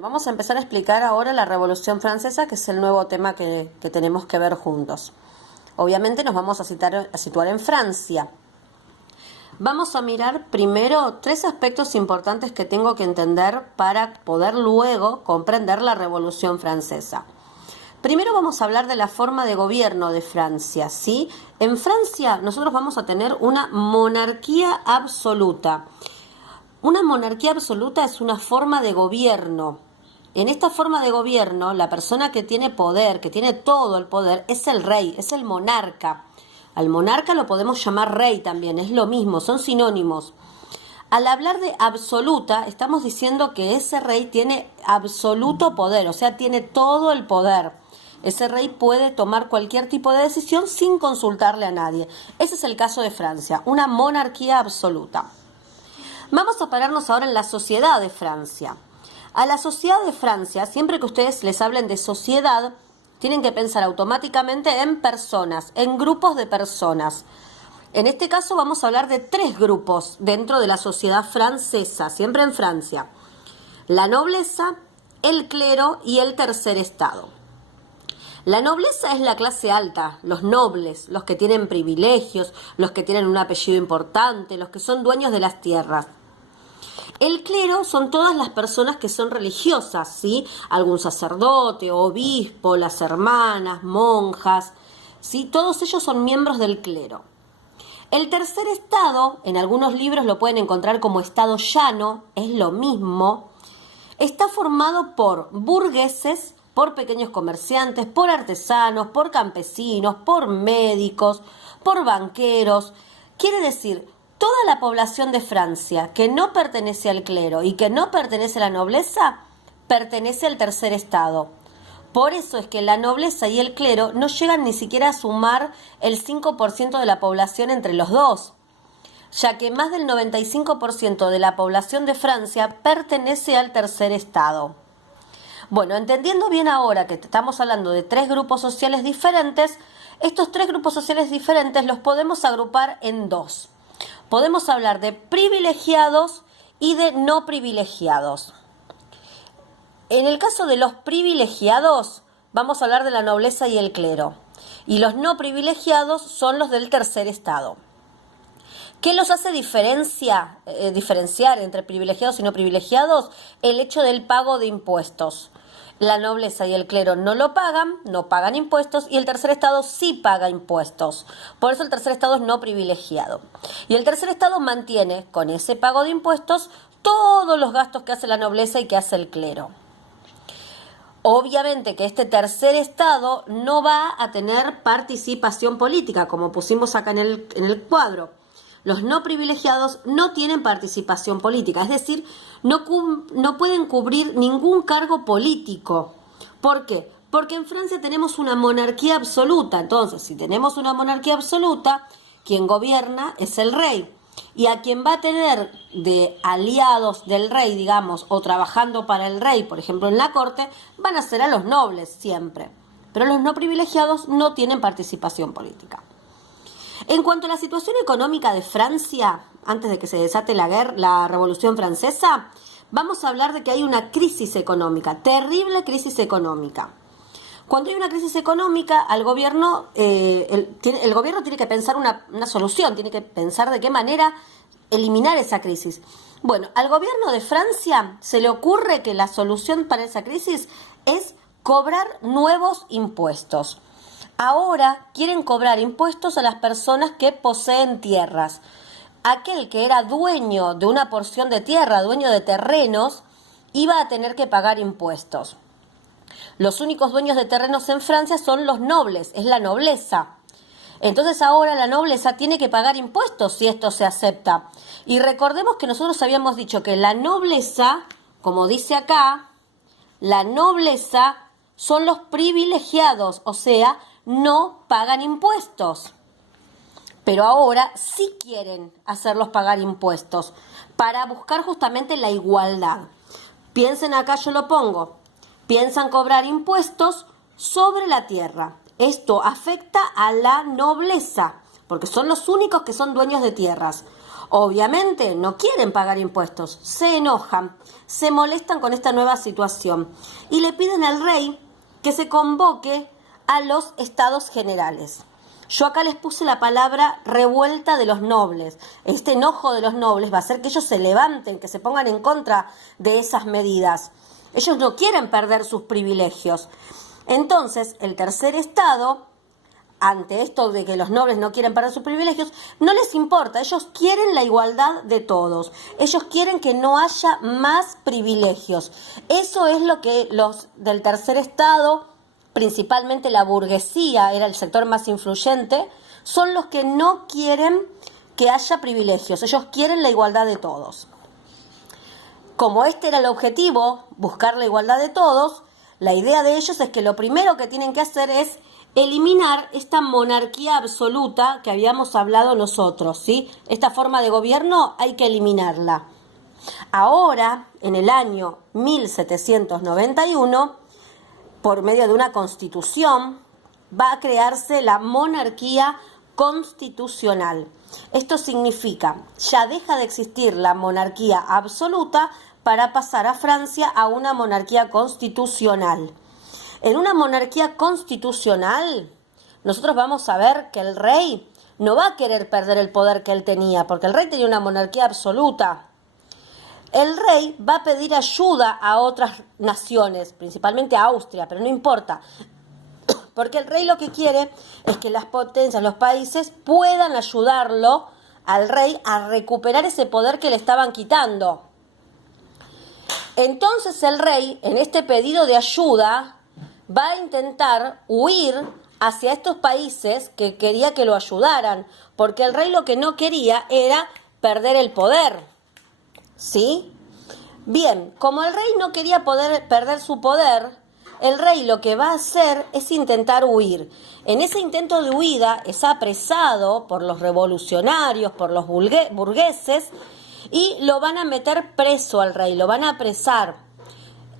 Bueno, vamos a empezar a explicar ahora la Revolución Francesa, que es el nuevo tema que tenemos que ver juntos. Obviamente nos vamos a situar en Francia. Vamos a mirar primero 3 aspectos importantes que tengo que entender para poder luego comprender la Revolución Francesa. Primero vamos a hablar de la forma de gobierno de Francia, ¿sí? En Francia nosotros vamos a tener una monarquía absoluta. Una monarquía absoluta es una forma de gobierno. En esta forma de gobierno, la persona que tiene poder, que tiene todo el poder, es el rey, es el monarca. Al monarca lo podemos llamar rey también, es lo mismo, son sinónimos. Al hablar de absoluta, estamos diciendo que ese rey tiene absoluto poder, o sea, tiene todo el poder. Ese rey puede tomar cualquier tipo de decisión sin consultarle a nadie. Ese es el caso de Francia, una monarquía absoluta. Vamos a pararnos ahora en la sociedad de Francia. A la sociedad de Francia, siempre que ustedes les hablen de sociedad, tienen que pensar automáticamente en personas, en grupos de personas. En este caso vamos a hablar de 3 grupos dentro de la sociedad francesa, siempre en Francia. La nobleza, el clero y el tercer estado. La nobleza es la clase alta, los nobles, los que tienen privilegios, los que tienen un apellido importante, los que son dueños de las tierras. El clero son todas las personas que son religiosas, ¿sí? Algún sacerdote, obispo, las hermanas, monjas, ¿sí? Todos ellos son miembros del clero. El tercer estado, en algunos libros lo pueden encontrar como estado llano, es lo mismo. Está formado por burgueses, por pequeños comerciantes, por artesanos, por campesinos, por médicos, por banqueros. Quiere decir, toda la población de Francia que no pertenece al clero y que no pertenece a la nobleza, pertenece al tercer estado. Por eso es que la nobleza y el clero no llegan ni siquiera a sumar el 5% de la población entre los dos, ya que más del 95% de la población de Francia pertenece al tercer estado. Bueno, entendiendo bien ahora que estamos hablando de 3 grupos sociales diferentes, estos 3 grupos sociales diferentes los podemos agrupar en 2. Podemos hablar de privilegiados y de no privilegiados. En el caso de los privilegiados, vamos a hablar de la nobleza y el clero. Y los no privilegiados son los del tercer estado. ¿Qué los hace diferenciar entre privilegiados y no privilegiados? El hecho del pago de impuestos. La nobleza y el clero no lo pagan, no pagan impuestos, y el tercer estado sí paga impuestos. Por eso el tercer estado es no privilegiado. Y el tercer estado mantiene, con ese pago de impuestos, todos los gastos que hace la nobleza y que hace el clero. Obviamente que este tercer estado no va a tener participación política, como pusimos acá en el cuadro. Los no privilegiados no tienen participación política, es decir, no pueden cubrir ningún cargo político. ¿Por qué? Porque en Francia tenemos una monarquía absoluta. Entonces, si tenemos una monarquía absoluta, quien gobierna es el rey. Y a quien va a tener de aliados del rey, digamos, o trabajando para el rey, por ejemplo, en la corte, van a ser a los nobles siempre. Pero los no privilegiados no tienen participación política. En cuanto a la situación económica de Francia, antes de que se desate la Revolución Francesa, vamos a hablar de que hay una crisis económica, terrible crisis económica. Cuando hay una crisis económica, el gobierno tiene que pensar una solución, tiene que pensar de qué manera eliminar esa crisis. Bueno, al gobierno de Francia se le ocurre que la solución para esa crisis es cobrar nuevos impuestos. Ahora quieren cobrar impuestos a las personas que poseen tierras. Aquel que era dueño de una porción de tierra, dueño de terrenos, iba a tener que pagar impuestos. Los únicos dueños de terrenos en Francia son los nobles, es la nobleza. Entonces ahora la nobleza tiene que pagar impuestos si esto se acepta. Y recordemos que nosotros habíamos dicho que la nobleza, como dice acá, la nobleza son los privilegiados, o sea, no pagan impuestos. Pero ahora sí quieren hacerlos pagar impuestos para buscar justamente la igualdad. Piensen acá, yo lo pongo. Piensan cobrar impuestos sobre la tierra. Esto afecta a la nobleza, porque son los únicos que son dueños de tierras. Obviamente no quieren pagar impuestos, se enojan, se molestan con esta nueva situación y le piden al rey que se convoque a los estados generales. Yo acá les puse la palabra revuelta de los nobles. Este enojo de los nobles va a hacer que ellos se levanten, que se pongan en contra de esas medidas. Ellos no quieren perder sus privilegios. Entonces, el tercer estado, ante esto de que los nobles no quieren perder sus privilegios, no les importa, ellos quieren la igualdad de todos, ellos quieren que no haya más privilegios. Eso es lo que los del tercer estado, principalmente la burguesía, era el sector más influyente, son los que no quieren que haya privilegios, ellos quieren la igualdad de todos. Como este era el objetivo, buscar la igualdad de todos, la idea de ellos es que lo primero que tienen que hacer es eliminar esta monarquía absoluta que habíamos hablado nosotros, ¿sí? Esta forma de gobierno hay que eliminarla. Ahora, en el año 1791, por medio de una constitución, va a crearse la monarquía constitucional. Esto significa, ya deja de existir la monarquía absoluta para pasar a Francia a una monarquía constitucional. En una monarquía constitucional, nosotros vamos a ver que el rey no va a querer perder el poder que él tenía, porque el rey tenía una monarquía absoluta. El rey va a pedir ayuda a otras naciones, principalmente a Austria, pero no importa, porque el rey lo que quiere es que las potencias, los países, puedan ayudarlo al rey a recuperar ese poder que le estaban quitando. Entonces el rey, en este pedido de ayuda, va a intentar huir hacia estos países que quería que lo ayudaran, porque el rey lo que no quería era perder el poder, ¿sí? Bien, como el rey no quería perder su poder, el rey lo que va a hacer es intentar huir. En ese intento de huida es apresado por los revolucionarios, por los burgueses, y lo van a meter preso al rey, lo van a apresar.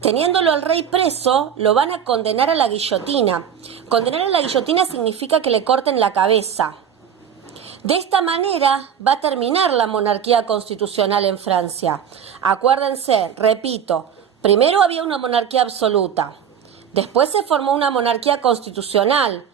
Teniéndolo al rey preso, lo van a condenar a la guillotina. Condenar a la guillotina significa que le corten la cabeza. De esta manera va a terminar la monarquía constitucional en Francia. Acuérdense, repito, primero había una monarquía absoluta, después se formó una monarquía constitucional.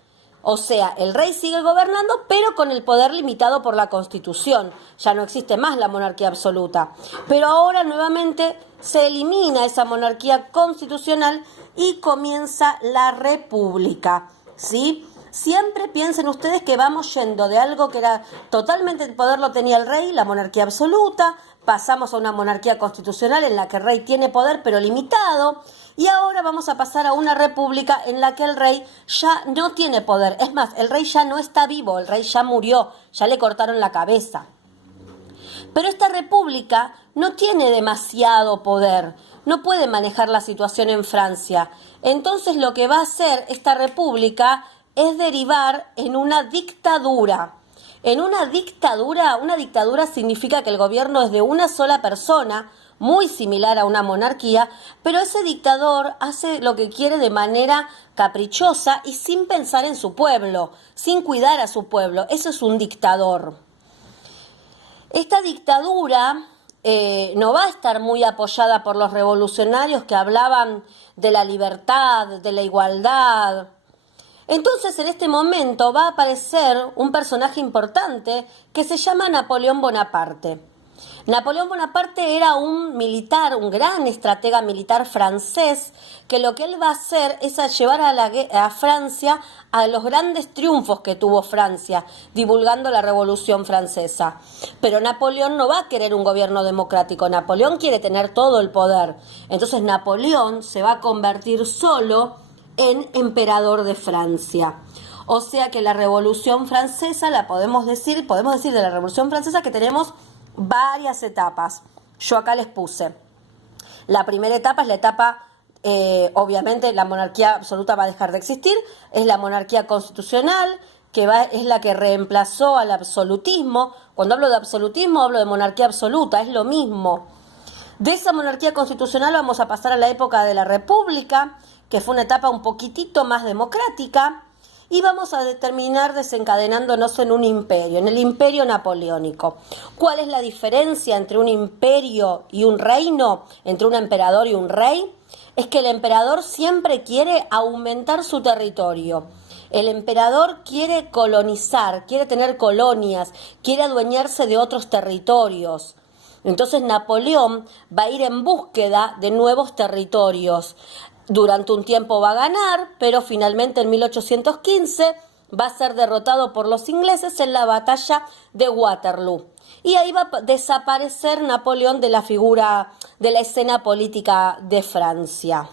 O sea, el rey sigue gobernando, pero con el poder limitado por la Constitución. Ya no existe más la monarquía absoluta. Pero ahora nuevamente se elimina esa monarquía constitucional y comienza la república, ¿sí? Siempre piensen ustedes que vamos yendo de algo que era totalmente el poder lo tenía el rey, la monarquía absoluta, pasamos a una monarquía constitucional en la que el rey tiene poder pero limitado, y ahora vamos a pasar a una república en la que el rey ya no tiene poder. Es más, el rey ya no está vivo, el rey ya murió, ya le cortaron la cabeza. Pero esta república no tiene demasiado poder, no puede manejar la situación en Francia. Entonces lo que va a hacer esta república es derivar en una dictadura. En una dictadura significa que el gobierno es de una sola persona, muy similar a una monarquía, pero ese dictador hace lo que quiere de manera caprichosa y sin pensar en su pueblo, sin cuidar a su pueblo. Eso es un dictador. Esta dictadura no va a estar muy apoyada por los revolucionarios que hablaban de la libertad, de la igualdad. Entonces, en este momento va a aparecer un personaje importante que se llama Napoleón Bonaparte. Napoleón Bonaparte era un militar, un gran estratega militar francés, que lo que él va a hacer es llevar a Francia a los grandes triunfos que tuvo Francia, divulgando la Revolución Francesa. Pero Napoleón no va a querer un gobierno democrático, Napoleón quiere tener todo el poder. Entonces Napoleón se va a convertir solo en emperador de Francia. O sea que la Revolución Francesa, podemos decir de la Revolución Francesa que tenemos varias etapas. Yo acá les puse. La primera etapa es la etapa, obviamente la monarquía absoluta va a dejar de existir, es la monarquía constitucional, es la que reemplazó al absolutismo. Cuando hablo de absolutismo hablo de monarquía absoluta, es lo mismo. De esa monarquía constitucional vamos a pasar a la época de la República, que fue una etapa un poquitito más democrática, y vamos a terminar desencadenándonos en un imperio, en el imperio napoleónico. ¿Cuál es la diferencia entre un imperio y un reino, entre un emperador y un rey? Es que el emperador siempre quiere aumentar su territorio. El emperador quiere colonizar, quiere tener colonias, quiere adueñarse de otros territorios. Entonces Napoleón va a ir en búsqueda de nuevos territorios. Durante un tiempo va a ganar, pero finalmente en 1815 va a ser derrotado por los ingleses en la batalla de Waterloo. Y ahí va a desaparecer Napoleón de la figura, de la escena política de Francia.